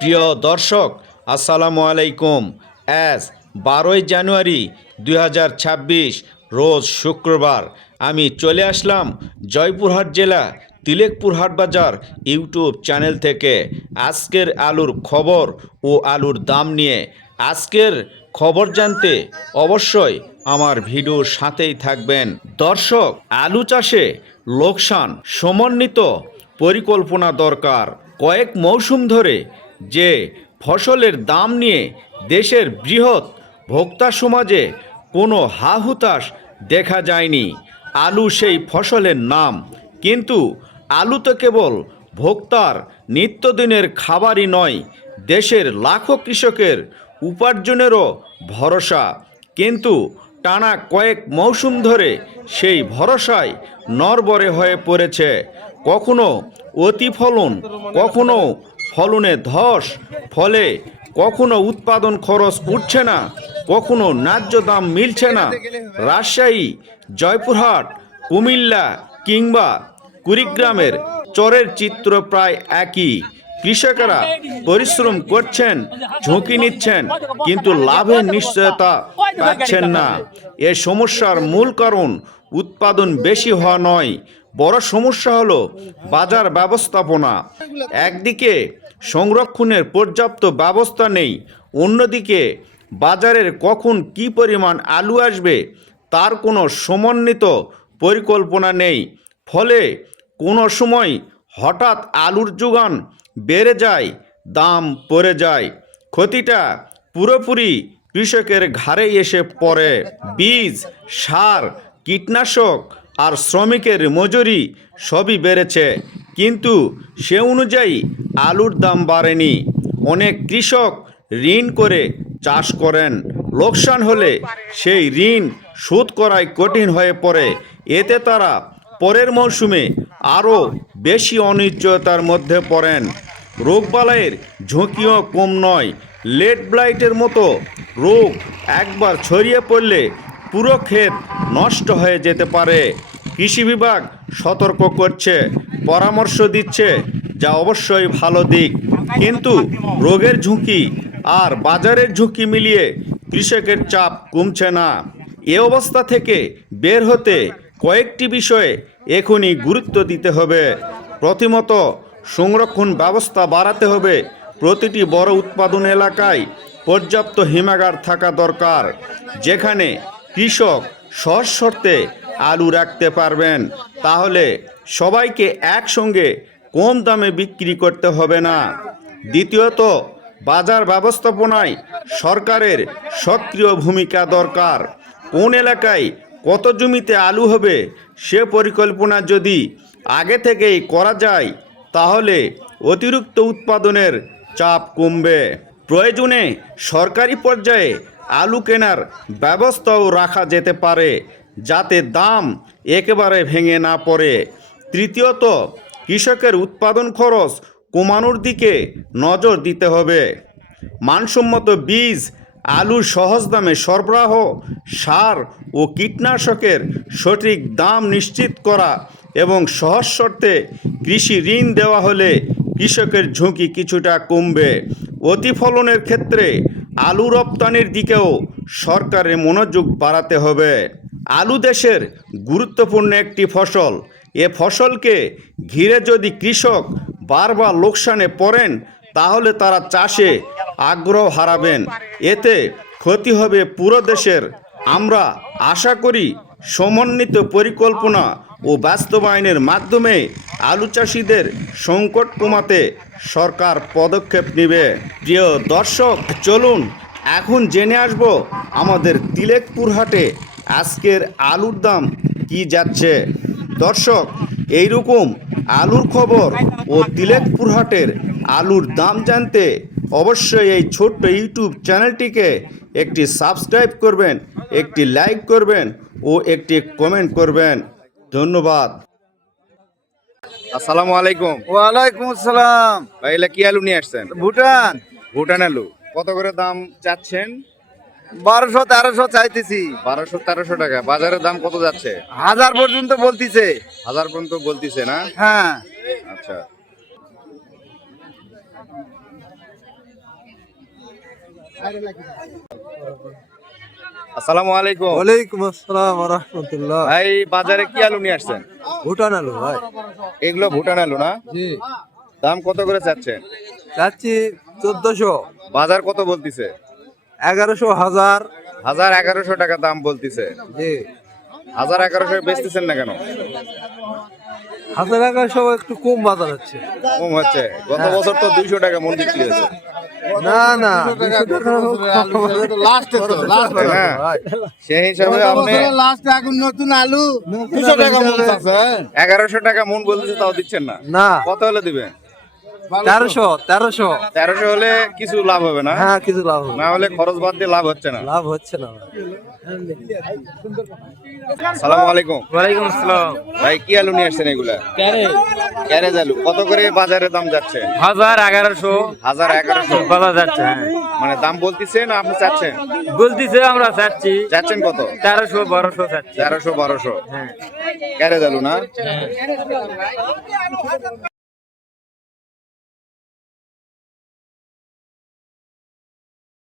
প্রিয় দর্শক, আসসালামু আলাইকুম। আজ বারোই জানুয়ারি দুই হাজার ছাব্বিশ, রোজ শুক্রবার। আমি চলে আসলাম জয়পুরহাট জেলা তিলেকপুর হাট বাজার ইউটিউব চ্যানেল থেকে। আজকের আলুর খবর ও আলুর দাম নিয়ে। আজকের খবর জানতে অবশ্যই আমার ভিডিওর সাথেই থাকবেন। দর্শক, আলু চাষে লোকসান সমন্বিত পরিকল্পনা দরকার। কয়েক মৌসুম ধরে যে ফসলের দাম নিয়ে দেশের বৃহৎ ভোক্তা সমাজে কোনো হাহুতাশ দেখা যায়নি। আলু সেই ফসলের নাম। কিন্তু আলু তো কেবল ভোক্তার নিত্যদিনের খাবারই নয়, দেশের লাখো কৃষকের উপার্জনেরও ভরসা। কিন্তু টানা কয়েক মৌসুম ধরে সেই ভরসায় নরবরে হয়ে পড়েছে। কখনো অতি ফলন কখনো ফলনে ধস, ফলে কখনো উৎপাদন খরচ উঠছে না, কখনো ন্যায্য দাম মিলছে না। রাজশাহী, জয়পুরহাট, কুমিল্লা কিংবা কুড়িগ্রামের চরের চিত্র প্রায় একই। কৃষকেরা পরিশ্রম করছেন, ঝুঁকি নিচ্ছেন, কিন্তু লাভের নিশ্চয়তা পাচ্ছেন না। এ সমস্যার মূল কারণ উৎপাদন বেশি হওয়া নয়, বড় সমস্যা হলো বাজার ব্যবস্থাপনা। একদিকে সংরক্ষণের পর্যাপ্ত ব্যবস্থা নেই, অন্যদিকে বাজারের কখন কি পরিমাণ আলু আসবে তার কোনো সমন্বিত পরিকল্পনা নেই। ফলে কোনো সময় হঠাৎ আলুর যোগান বেড়ে যায়, দাম পড়ে যায়। ক্ষতিটা পুরোপুরি কৃষকের ঘাড়ে এসে পড়ে। বীজ, সার, কীটনাশক আর শ্রমিকের মজুরি সবই বেড়েছে। কিন্তু সে অনুযায়ী আলুর দাম বাড়েনি। অনেক কৃষক ঋণ করে চাষ করেন। লোকসান হলে সেই ঋণ শোধ করাই কঠিন হয়ে পড়ে। এতে তারা পরের মৌসুমে আরও বেশি অনিশ্চয়তার মধ্যে পড়েন। রোগবালাইয়ের ঝুঁকিও কম নয়। লেট ব্লাইটের মতো রোগ একবার ছড়িয়ে পড়লে পুরো ক্ষেত নষ্ট হয়ে যেতে পারে। কৃষি বিভাগ সতর্ক করছে, পরামর্শ দিচ্ছে, যা অবশ্যই ভালো দিক। কিন্তু রোগের ঝুঁকি আর বাজারের ঝুঁকি মিলিয়ে কৃষকের চাপ কমছে না। এ অবস্থা থেকে বের হতে কয়েকটি বিষয়ে এখনই গুরুত্ব দিতে হবে। প্রথমত সংরক্ষণ ব্যবস্থা বাড়াতে হবে। প্রতিটি বড় উৎপাদন এলাকায় পর্যাপ্ত হিমাগার থাকা দরকার, যেখানে কৃষক সহজ শর্তে আলু রাখতে পারবেন। তাহলে সবাইকে একসঙ্গে কম দামে বিক্রি করতে হবে না। দ্বিতীয়ত, বাজার ব্যবস্থাপনায় সরকারের সক্রিয় ভূমিকা দরকার। কোন এলাকায় কত জমিতে আলু হবে সে পরিকল্পনা যদি আগে থেকেই করা যায় তাহলে অতিরিক্ত উৎপাদনের চাপ কমবে। প্রয়োজনে সরকারি পর্যায়ে আলু কেনার ব্যবস্থাও রাখা যেতে পারে, যাতে দাম একেবারে ভেঙে না পড়ে। তৃতীয়ত, কৃষকের উৎপাদন খরচ কমানোর দিকে নজর দিতে হবে। মানসম্মত বীজ, আলুর সহজ দামে সরবরাহ, সার ও কীটনাশকের সঠিক দাম নিশ্চিত করা এবং সহজ শর্তে কৃষি ঋণ দেওয়া হলে কৃষকের ঝুঁকি কিছুটা কমবে। অতিফলনের ক্ষেত্রে আলু রপ্তানির দিকেও সরকারের মনোযোগ বাড়াতে হবে। আলু দেশের গুরুত্বপূর্ণ একটি ফসল। এ ফসলকে ঘিরে যদি কৃষক বারবার লোকসানে পড়েন, তাহলে তারা চাষে আগ্রহ হারাবেন। এতে ক্ষতি হবে পুরো দেশের। আমরা আশা করি সমন্বিত পরিকল্পনা ও বাস্তবায়নের মাধ্যমে আলু চাষিদের সংকট কমাতে সরকার পদক্ষেপ নেবে। প্রিয় দর্শক, চলুন, এখন জেনে আসব আমাদের তিলেকপুর হাটে আজকের আলুর দাম কি যাচ্ছে। দর্শক, এইরকম আলুর খবর ও তিলেকপুর হাটের আলুর দাম জানতে অবশ্যই এই ছোট্ট ইউটিউব চ্যানেলটিকে একটি সাবস্ক্রাইব করবেন, একটি লাইক করবেন ও একটি কমেন্ট করবেন। ধন্যবাদ। আসসালামু আলাইকুম। ওয়ালাইকুম আসসালাম। ভাই এগুলা কি আলু নিয়ে আসছেন? ভুটান। ভুটান আলু। কত করে দাম চাচ্ছেন? বারোশো তেরোশো চাইতেছি। বারোশো তেরোশো টাকা। বাজারের দাম কত যাচ্ছে? হাজার পর্যন্ত বলতিছে। হাজার পর্যন্ত বলতিছে না? হ্যাঁ। আচ্ছা। আসসালামু আলাইকুম। ওয়ালাইকুম আসসালাম রহমতুল্লাহ। ভাই বাজারে কি আলু নিয়ে আসছেন? ভুটান আলু ভাই। এগুলো ভুটান আলু না? জি। দাম কত করে চাচ্ছেন চাচ্ছি চোদ্দশো। বাজার কত বলতিছে? এগারোশো হাজার। হাজার এগারোশো টাকা দাম বলতিছে। জি। হাজার এগারোশো বেচতেছেন না কেন? হাজার এগারোশো একটু কম বাজার হচ্ছে। কম হচ্ছে। গত বছর তো দুইশো টাকা মন বিক্রি হয়েছে। না না দুশো টাকা না? ভাই। সেই হিসাবে আপনি এগারোশো টাকা মন বলতেছে তাও দিচ্ছেন না। না। কত হলে দিবেন তেরোশো তেরোশো। তেরোশো হলে কিছু লাভ হবে না। হ্যাঁ কিছু লাভ হবে। না হলে খরচ বাদ দিয়ে লাভ হচ্ছে না। লাভ হচ্ছে না। সালাম আলাইকুম। ওয়ালাইকুম আসসালাম। ভাই কি আলু নিয়ে আসছেন এগুলা? ক্যারেজ আলু। কত করে বাজারে দাম যাচ্ছে? হাজার এগারোশো। হাজার এগারোশো। বলা যাচ্ছে হ্যাঁ। মানে দাম বলতেছে না আপনি চাচ্ছেন? বলতেছে আমরা চাচ্ছি। চাচ্ছেন কত? তেরোশো বারোশো চাচ্ছি। তেরোশো বারোশো। হ্যাঁ। ক্যারেজ আলু না?